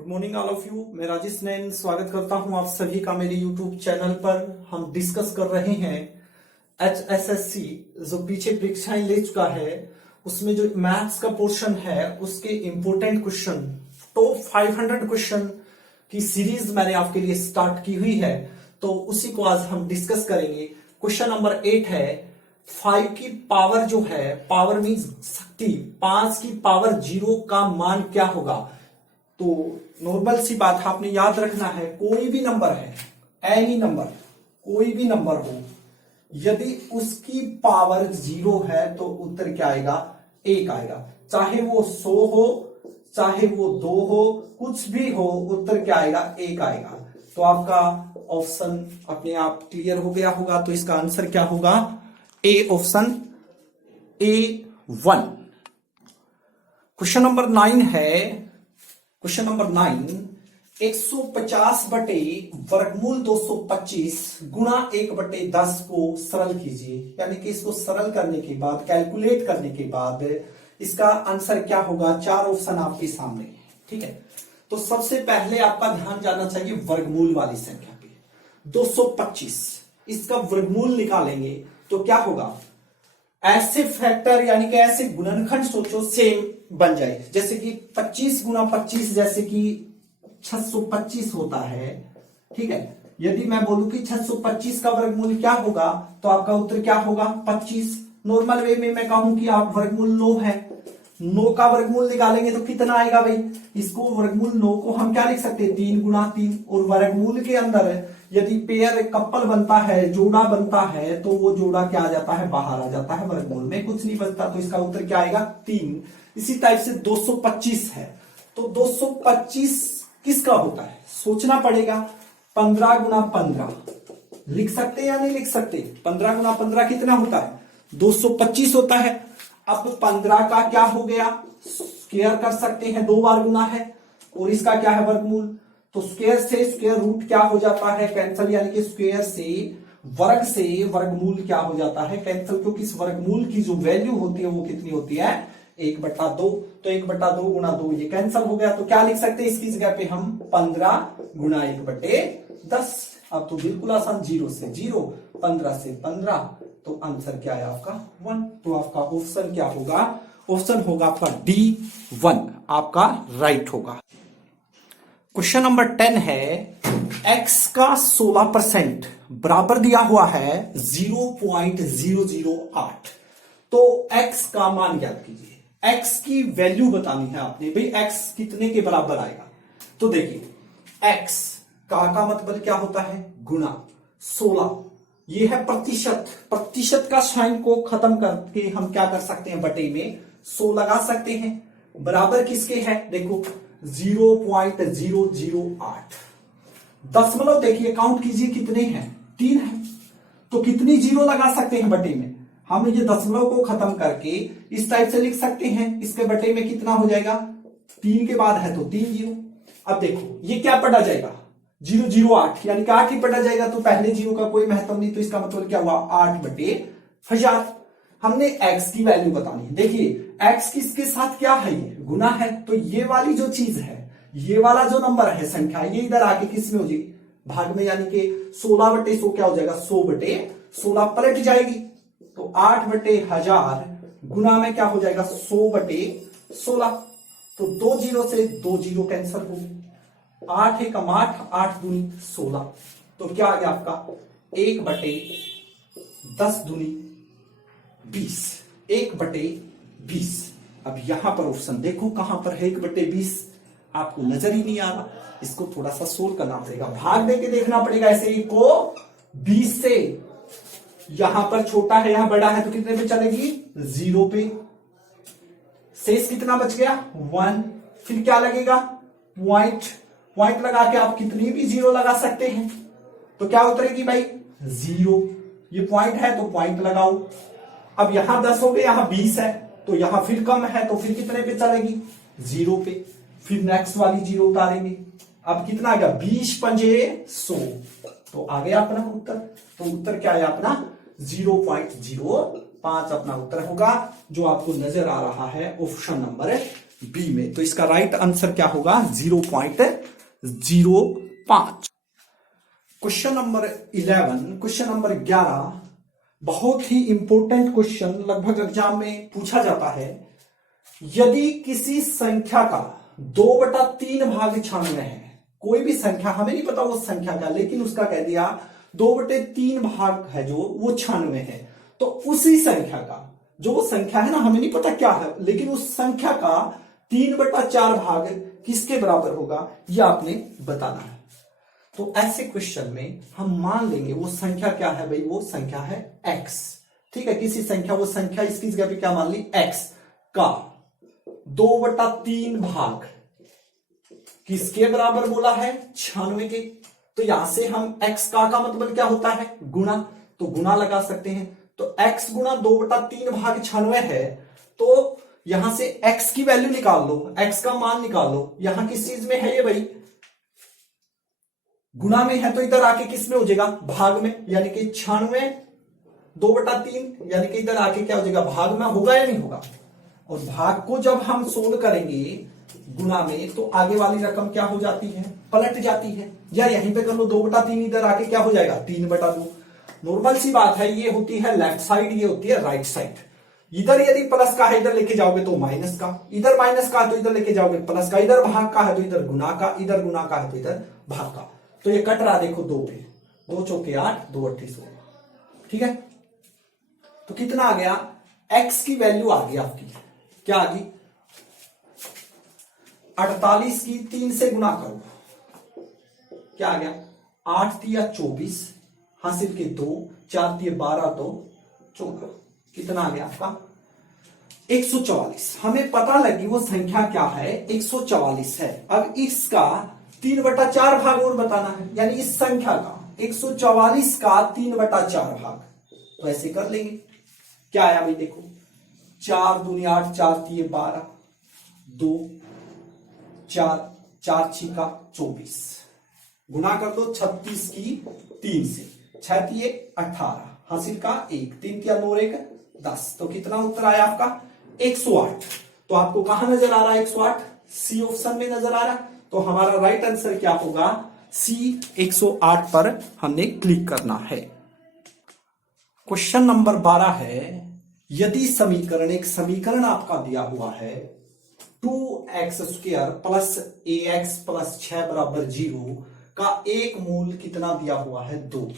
Good morning all of you. मैं राजेश नैन स्वागत करता हूं आप सभी का मेरे यूट्यूब चैनल पर। हम डिस्कस कर रहे हैं HSSC जो पीछे परीक्षाएं ले चुका है, उसमें जो मैथ्स का पोर्शन है उसके इंपोर्टेंट क्वेश्चन, टॉप 500 क्वेश्चन की सीरीज मैंने आपके लिए स्टार्ट की हुई है, तो उसी को आज हम डिस्कस करेंगे। क्वेश्चन नंबर 8 है 5 की पावर जो है, पावर मीन्स शक्ति, 5 की पावर 0 का मान क्या होगा। तो नॉर्मल सी बात आपने याद रखना है, कोई भी नंबर है, एनी नंबर, कोई भी नंबर हो, यदि उसकी पावर 0 है तो उत्तर क्या आएगा, 1 आएगा। चाहे वो 100 हो, चाहे वो 2 हो, कुछ भी हो, उत्तर क्या आएगा, 1 आएगा। तो आपका ऑप्शन अपने आप क्लियर हो गया होगा। तो इसका आंसर क्या होगा, A option, A1। Question number 9 है, क्वेश्चन नंबर 9, 150 बटे वर्गमूल 225 गुणा 1/10 को सरल कीजिए। यानी कि इसको सरल करने के बाद, कैलकुलेट करने के बाद इसका आंसर क्या होगा। 4 ऑप्शन आपके सामने, ठीक है। तो सबसे पहले आपका ध्यान जाना चाहिए वर्गमूल वाली संख्या पे। 225 इसका वर्गमूल निकालेंगे तो क्या होगा, ऐसे फैक्टर यानी कि ऐसे गुणनखंड सोचो सेम बन जाए, जैसे कि 25 गुना 25 जैसे कि 625 होता है, ठीक है। यदि मैं बोलूं कि 625 का वर्गमूल क्या होगा, तो आपका उत्तर क्या होगा, 25। नॉर्मल वे में मैं कहूं कि आप वर्गमूल 9 है, 9 का वर्गमूल निकालेंगे तो कितना आएगा भाई, इसको वर्गमूल 9 को हम क्या लिख सकते हैं, 3 गुना 3। और वर्गमूल के अंदर यदि पेयर कपल बनता है, जोड़ा बनता है, तो वो जोड़ा क्या आ जाता है, बाहर आ जाता है, वर्गमूल में कुछ नहीं बचता। तो इसका उत्तर क्या आएगा, 3। इसी टाइप से 225 है, तो 225 किसका होता है, सोचना पड़ेगा। 15 गुना 15 लिख सकते हैं या नहीं लिख सकते, 15 गुना 15 कितना होता है, 225 होता है। अब 15 का क्या हो गया, स्क्वायर कर सकते हैं, 2 बार गुना है, और इसका क्या है, वर्गमूल। तो स्क्वायर से स्क्वायर रूट क्या हो जाता है, कैंसल, यानी कि स्क्वायर से वर्ग से वर्गमूल क्या हो जाता है, कैंसल, क्योंकि इस वर्गमूल की जो वैल्यू होती है वो कितनी होती है, 1/2। तो 1/2 गुना 2 ये कैंसल हो गया। तो क्या लिख सकते हैं इसकी जगह पे हम, 15 गुना 1/10। अब तो बिल्कुल आसान, 0 से 0, 15 से 15, तो आंसर क्या है आपका, 1। तो आपका ऑप्शन क्या होगा, ऑप्शन होगा आपका D1 आपका राइट होगा। क्वेश्चन नंबर 10 है, x का 16% बराबर दिया हुआ है 0.008। तो x का मान ज्ञात कीजिए, x की वैल्यू बतानी है आपने, भाई x कितने के बराबर आएगा। तो देखिए x का मतलब क्या होता है, गुना 16, ये है प्रतिशत। प्रतिशत का साइन को खत्म करके हम क्या कर सकते हैं, बटे में 100 लगा सकते हैं। बराबर किसके है, देखो 0.008। दशमलव देखिए, काउंट कीजिए कितने हैं, 3 है, तो कितनी 0 लगा सकते हैं बटे में। हम ये दशमलव को खत्म करके इस टाइप से लिख सकते हैं, इसके बटे में कितना हो जाएगा, 3 के बाद है तो 3 0। अब देखो ये क्या पढ़ा जाएगा, 008 यानी कि 8 ही पढ़ा जाएगा, तो पहले 0 का कोई महत्व नहीं। तो इसका मतलब क्या हुआ, 8/1000। हमने x की वैल्यू बतानी है। देखिए x किसके साथ क्या है, ये गुना है, तो ये वाली जो चीज है, ये वाला जो नंबर है, संख्या, ये इधर आके किस में हो जाएगी, भाग में, यानी कि 16/100 क्या हो जाएगा, 100/16 पलट जाएगी। तो 8/1000 गुना में क्या हो जाएगा, 100/16। तो 2 0 से 2 0 कैंसिल हो, 8 एकम 8, 8 दूनी 16। तो क्या आ गया आपका, 1/10 दूनी 20, 1/20। अब यहां पर ऑप्शन देखो कहां पर है, 1/20 आपको नजर ही नहीं आ रहा, इसको थोड़ा सा सोल्व करना पड़ेगा, भाग देके देखना पड़ेगा। ऐसे ही को 20 से, यहां पर छोटा है यहां बड़ा है, तो कितने पे चलेगी, 0 पे। शेष कितना बच गया, 1। फिर क्या लगेगा, पॉइंट, पॉइंट लगा के आप कितनी भी 0 लगा सकते हैं, तो क्या उतरेगी भाई, 0। ये पॉइंट है तो पॉइंट लगाओ। अब यहां 10 हो गए, यहां 20 है, तो यहां फिर कम है, तो फिर कितने पे चलेगी, 0 पे। फिर नेक्स्ट वाली 0 उतारेंगे। अब कितना आ गया, 20×5 100, तो आ गया अपना उत्तर। तो उत्तर क्या है अपना, 0.05 अपना उत्तर होगा, जो आपको नजर आ रहा है ऑप्शन नंबर बी में। तो इसका राइट आंसर क्या होगा 0.05। क्वेश्चन नंबर 11, क्वेश्चन नंबर 11 बहुत ही इंपॉर्टेंट क्वेश्चन, लगभग एग्जाम में पूछा जाता है। यदि किसी संख्या का 2/3 भाग 96 है, कोई भी संख्या, हमें नहीं पता वो संख्या का, लेकिन उसका कह दिया 2/3 भाग है जो वो 96 है, तो उसी संख्या का, जो वो संख्या है ना, हमें नहीं पता क्या है, लेकिन उस संख्या का 3/4 भाग किसके बराबर होगा, यह आपने बताना है। तो ऐसे क्वेश्चन में हम मान लेंगे वो संख्या क्या है भाई, वो संख्या है x, ठीक है। किसी संख्या, वो संख्या इसकी जगह पे क्या मान ली, x का 2/3 भाग किसके बराबर बोला है, 96 के। तो यहां से हम x का मतलब क्या होता है, गुणा, तो गुणा लगा सकते हैं। तो x गुणा 2/3 भाग 96 है, तो यहां से x की वैल्यू निकाल लो, x का मान निकाल लो। यहां किस चीज में है ये भाई, गुणा में है, तो इधर आके किस में हो जाएगा, भाग में, यानी कि 96 2/3, यानी कि इधर आके क्या हो जाएगा, भाग में होगा या नहीं होगा। और भाग को जब हम सोल्व करेंगे गुणा में, तो आगे वाली रकम क्या हो जाती है, पलट जाती है। या यहीं पे कर लो 2/3, इधर आके क्या हो जाएगा 3/2। नॉर्मल सी बात है, ये होती है लेफ्ट साइड, ये होती है राइट साइड। इधर यदि प्लस का है इधर लेके जाओगे तो माइनस का, इधर माइनस का है तो इधर लेके जाओगे प्लस का, इधर भाग का है तो इधर गुना का, इधर गुना का है तो इधर भाग का। तो ये कट रहा देखो 2 पे, 2 चौके 8, 2 8 16, ठीक है। तो कितना आ गया, x की वैल्यू आ गई आपकी, क्या आ गई 48 की 3 से गुना करो, क्या आ गया 8 तिया 24, हासिल के 2, 4 तिया 12 तो 14, कितना आ गया आपका 144। हमें पता लगी वो संख्या क्या है, 144 है। अब इसका 3/4 भाग और बताना है, यानी इस संख्या का 144 का 3/4 भाग, तो ऐसे कर लेंगे। क्या आया भाई देखो, 4 दूनी 8, 4 तिये 12, 2 4, 4 छिका 24, गुना कर दो 36 की 3 से, 6 तिये 18, हासिल का 1, 3 तिया 9 1 10, तो कितना उत्तर आया आपका 108। तो आपको कहां नजर आ रहा है 108, सी ऑप्शन में नजर आ रहा है। तो हमारा राइट आंसर क्या होगा, सी 108 पर हमने क्लिक करना है। क्वेश्चन नंबर 12 है, यदि समीकरण, एक समीकरण आपका दिया हुआ है 2x² प्लस ax प्लस 6 बराबर 0 का एक मूल कितना दिया हुआ है 2,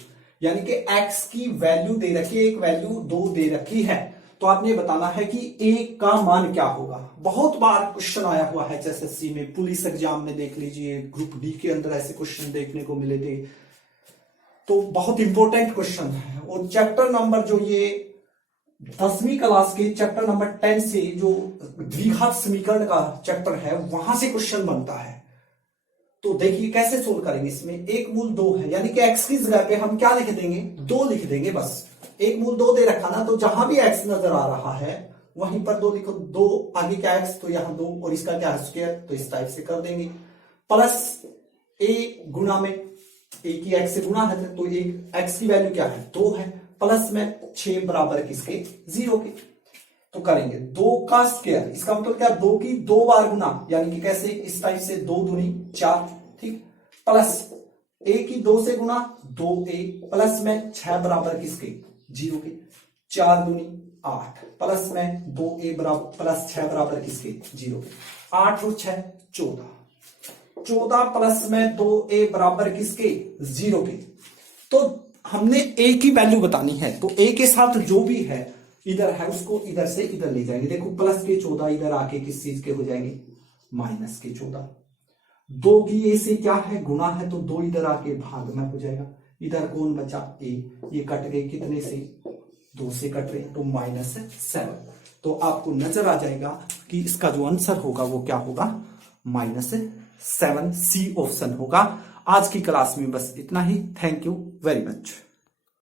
यानी कि x की वैल्यू दे रखी है, एक वैल्यू 2 दे रखी है, तो आपने बताना है कि a का मान क्या होगा। बहुत बार क्वेश्चन आया हुआ है एसएससी में, पुलिस एग्जाम में देख लीजिए, ग्रुप डी के अंदर ऐसे क्वेश्चन देखने को मिले थे। तो बहुत इंपॉर्टेंट क्वेश्चन है। और चैप्टर नंबर जो ये 10वीं क्लास के चैप्टर नंबर 10 से जो द्विघात समीकरण का चैप्टर है, वहां से क्वेश्चन बनता है। तो देखिए कैसे सोल्व करेंगे। इसमें एक मूल 2 है, यानी कि x की जगह पे हम क्या लिख देंगे, 2 लिख देंगे बस। एक मूल 2 दे रखा ना, तो जहां भी x नजर आ रहा है वहीं पर 2 लिखो, 2 आगे क्या x, तो यहां 2, और इसका क्या है स्क्वायर, तो इस टाइप से कर देंगे। प्लस a गुणा में, a की x से गुणा है तो एक x की वैल्यू क्या है 2 है, प्लस में 6 बराबर किसके 0 के, तो करेंगे 2 का स्क्वायर, इसका मतलब क्या 2 की 2 बार गुना, यानी कि कैसे इस टाइप से 2 दूनी 4, ठीक, प्लस a की 2 से गुना 2a, प्लस में 6 बराबर किसके 0 के, 4 दूनी 8, प्लस में 2a बराबर प्लस 6 बराबर किसके 0 के, 8 और 6 14, 14 प्लस में 2a बराबर किसके 0 के। तो हमने a की वैल्यू बतानी है, तो a के साथ जो भी है इधर है उसको इधर से इधर ले जाएंगे। देखो प्लस के 14 इधर आके किस चीज के हो जाएंगे, माइनस के 14। 2 की a से क्या है गुना है, तो 2 इधर आके भाग में हो जाएगा। इधर कौन बचा a, ये कट गए कितने से 2 से कट रहे, तो -7। तो आपको नजर आ जाएगा कि इसका जो आंसर होगा वो क्या होगा, -7, सी ऑप्शन होगा। आज की क्लास में बस इतना ही। Thank you very much.